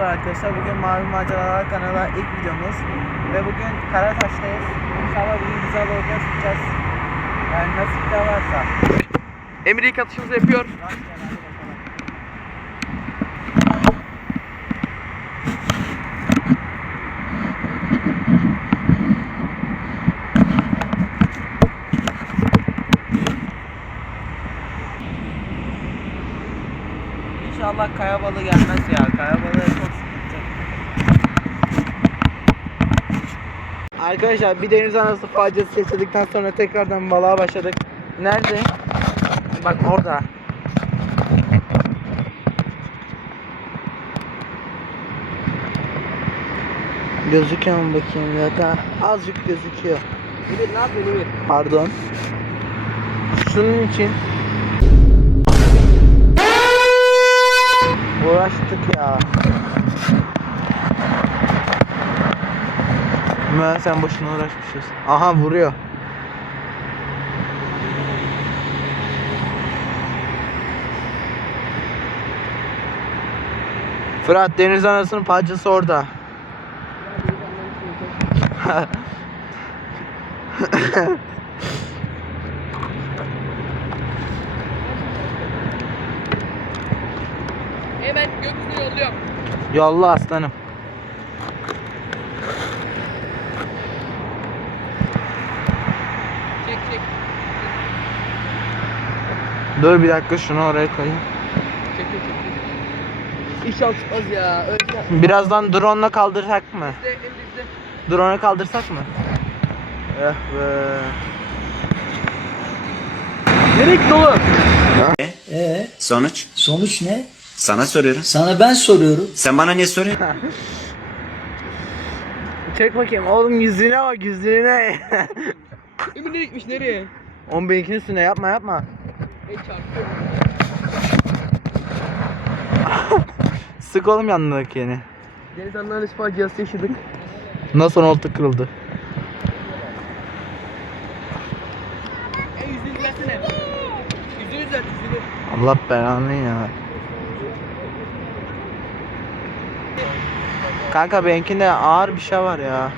Arkadaşlar bugün Mavi Maceralar kanala ilk videomuz ve bugün Karataş'tayız. İnşallah bugün güzel olacağız. Yani nasip de varsa. Emir ilk atışımızı yapıyor. Rastgele hadi bakalım. İnşallah kaya balığı gelmez ya. Kaya balığı çok sıkıntı. Arkadaşlar bir deniz anası faciası geçirdikten sonra tekrardan balığa başladık. Nerede? Bak orada. Gözüküyor mu bakayım ya da azıcık gözüküyor. Emir ne yapıyorsun? Pardon. Şunun için uğraştık ya. Ben sen boşuna uğraşmışız. Aha vuruyor. Fırat deniz anasının parçası orada. Yolla aslanım. Çek çek. Dur bir dakika şunu oraya koyayım. Çek çek çek. İnşallah çıkmaz ya. Öyle Birazdan drone'la kaldırsak mı? izle Emir izle. Drone'u kaldırsak mı? Eh be. Direkt dolu. Ee, Sonuç? sonuç ne? Sana soruyorum. Sana ben soruyorum. Sen bana niye soruyorsun? Çek bakayım oğlum yüzüne bak yüzüne. Emir nereye gitmiş nereye? 11'inkinin üstüne yapma yapma. E çarptı. Sık oğlum yanındaki yeni. Deniz anlarınız faciası yaşadık. Nasıl olta kırıldı? E yüzünü. Allah belanı ya. Kanka benimkinde ağır bir şey var ya.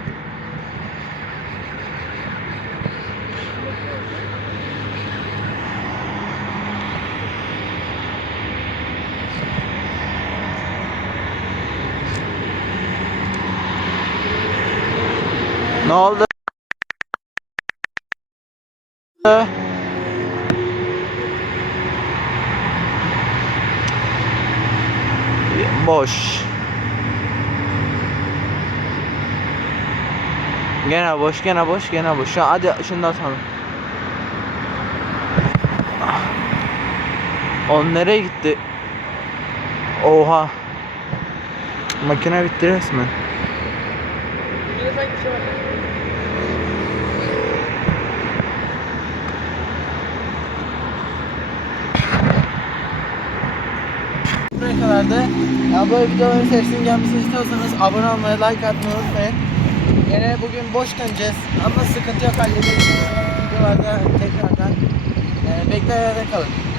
Ne oldu? Boş. Gene boş, gene boş, gene boş. Şu, hadi şunu da atalım. O nereye gitti? Oha. Makine bitti resmen. Buraya kadar da ya böyle videoların serisinin gelmesini istiyorsanız abone olmayı, like atmayı unutmayın. Yine bugün boş döneceğiz ama sıkıntı yok hallederiz. Videolarda tekrardan e, beklemede kalın.